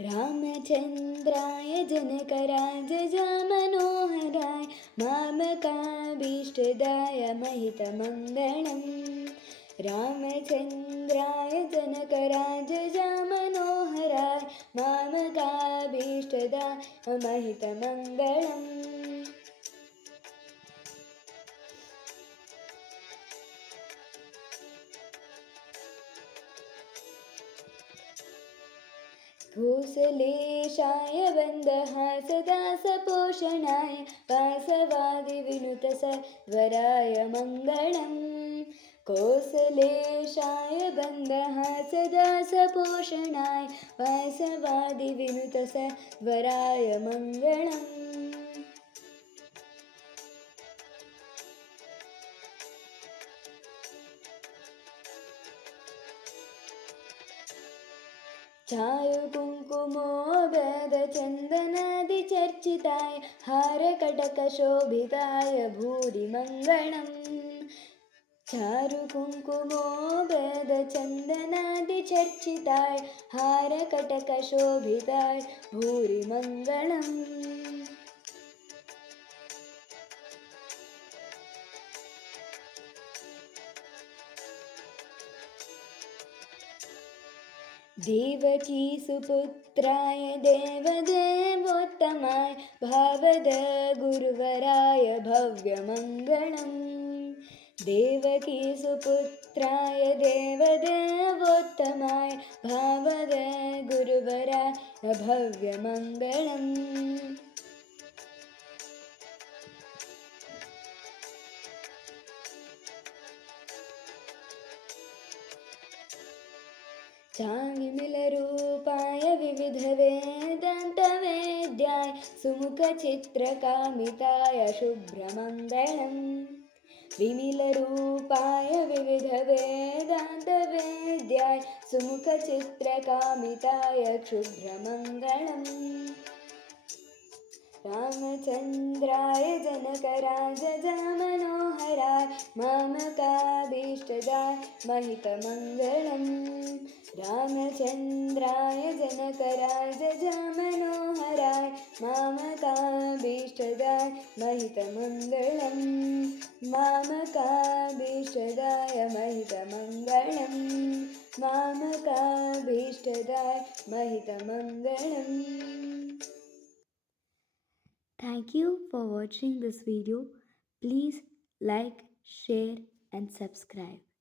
रामचन्द्राय जनकराजमनोहराय मामकाभीष्टदाय महितमङ्गलम् रामचन्द्राय जनकराजमनोहराय मामकाभीष्टदाय महितमङ्गलम् भूसलेशाय वन्दः सदा सपोषणाय वासवादिविनुतसत्वराय मङ्गलम् कोसलेशाय वन्दः सदा सपोषणाय वासवादिविनुतसत्वराय मङ्गलम् चारुकुङ्कुमोदचन्दनादिचर्चिताय हारकटकशोभिताय भूरि मङ्गलम् चारुकुङ्कुमोदचन्दनादिचर्चिताय हारकटकशोभिताय भूरि मङ्गलम् देवकीसुपुत्राय देवदेवोत्तमाय भावदगुरुवराय भव्यमङ्गलम् देवकीसुपुत्राय देवदेवोत्तमाय भावदगुरुवराय भव्यमङ्गलम् चाङ्गिमिलरूपाय विविधवेदान्तवेद्याय सुमुखचित्रकामिताय शुभ्रमङ्गलम् विमिलरूपाय विविधवेदान्तवेद्याय सुमुखचित्रकामिताय शुभ्रमङ्गलम् रामचन्द्राय जनकराजमनोहराय मामकाभीष्टदाय महितमङ्गलम् रामचन्द्राय जनकराजमनोहराय मामकाभीष्टदाय महितमङ्गलम् मामकाभीष्टदाय महितमङ्गलम् मामकाभीष्टदाय महितमङ्गलम्. Thank you for watching this video. Please like, share and subscribe.